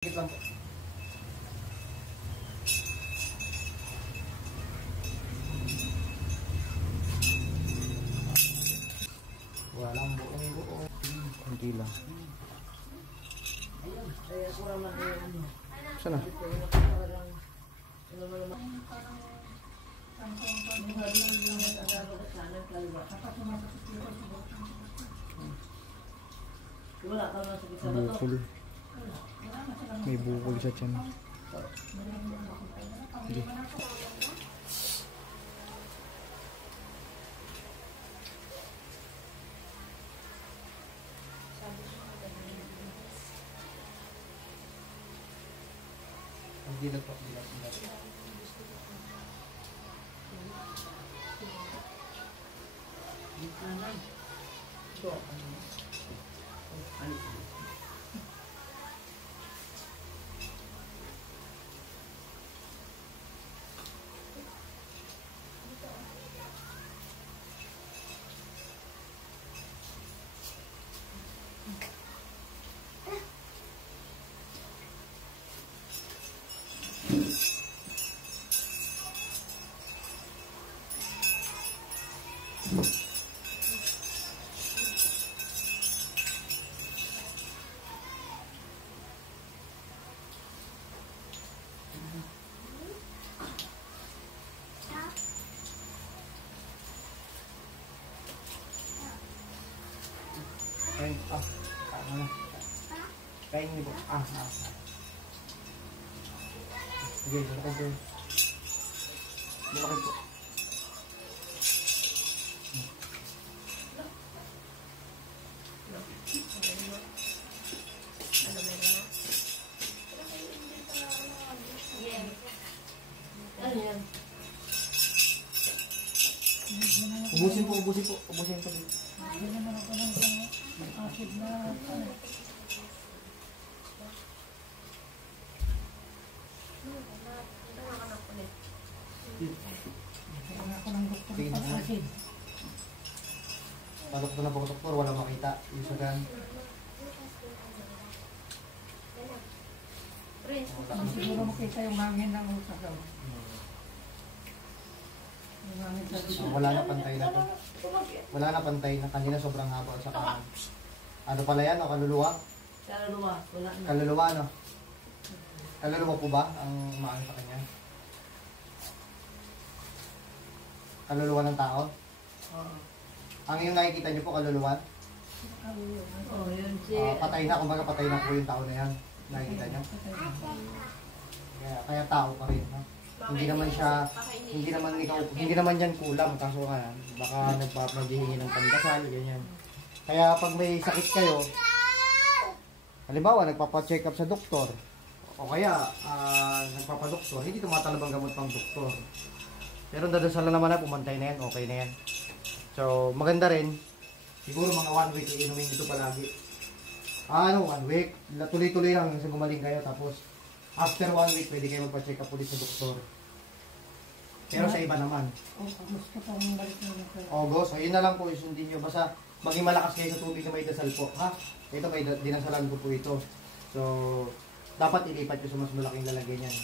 Dikit lang po. Walang buong-buong. Kunti lang. Ayun, kaya kurang lang ano. Saan na? Bukol. May bukol sa tiyan. Sige. Ang dilag po, dilag. Ito, ano? Kain, ano? Kain niyo po. Sige, lalakad po. Lalakad po. Ubusin po. Ubusin po. Hindi naman ako ng acid na ako ng doktor Sige, pag acid. Pasok ko na po doktor, walang makita. Isagan. Siguro makita yung hangin ng utak daw. Yung hangin sa dito. Wala na, pantay na po. Wala na, pantay na. Kanina sobrang haba sa kanan. Ano pala yan, o kaluluwa? Kaluluwa, wala na. Kaluluwa, no? Kaluluwa po ba ang umaano sa kanya? Kaluluwa ng tao? Oo. Ang yung nakikita niyo po, kaluluwa? Oo, yun si... Patay na, kumbaga patay na po yung tao na yan. Nakikita niyo? Kaya tao pa rin, no? Hindi naman yan kulang, kaso nga, baka nagpapaghihingi ng pandasal, ganyan. Kaya pag may sakit kayo, halimbawa, nagpapacheck up sa doktor, o kaya, nagpapadoktor, hindi tumatalabang gamot pang doktor. Pero dadasal na naman na, pumantay na yan, okay na yan. So, maganda rin, siguro mga 1 week, iinumin ito palagi. 1 week, tuloy-tuloy lang hanggang sa gumaling kayo, tapos, after 1 week, pwede kayo magpa-check up ulit sa doktor. Pero sa iba naman. Gusto ko pang balik na ito. August, ayun na lang po, isundin nyo. Basta maging malakas kayo sa tubig na may dasal po. Ha? Ito, may dinasalan ko po ito. So, dapat ilipat nyo sa mas malaking lalagyan yan.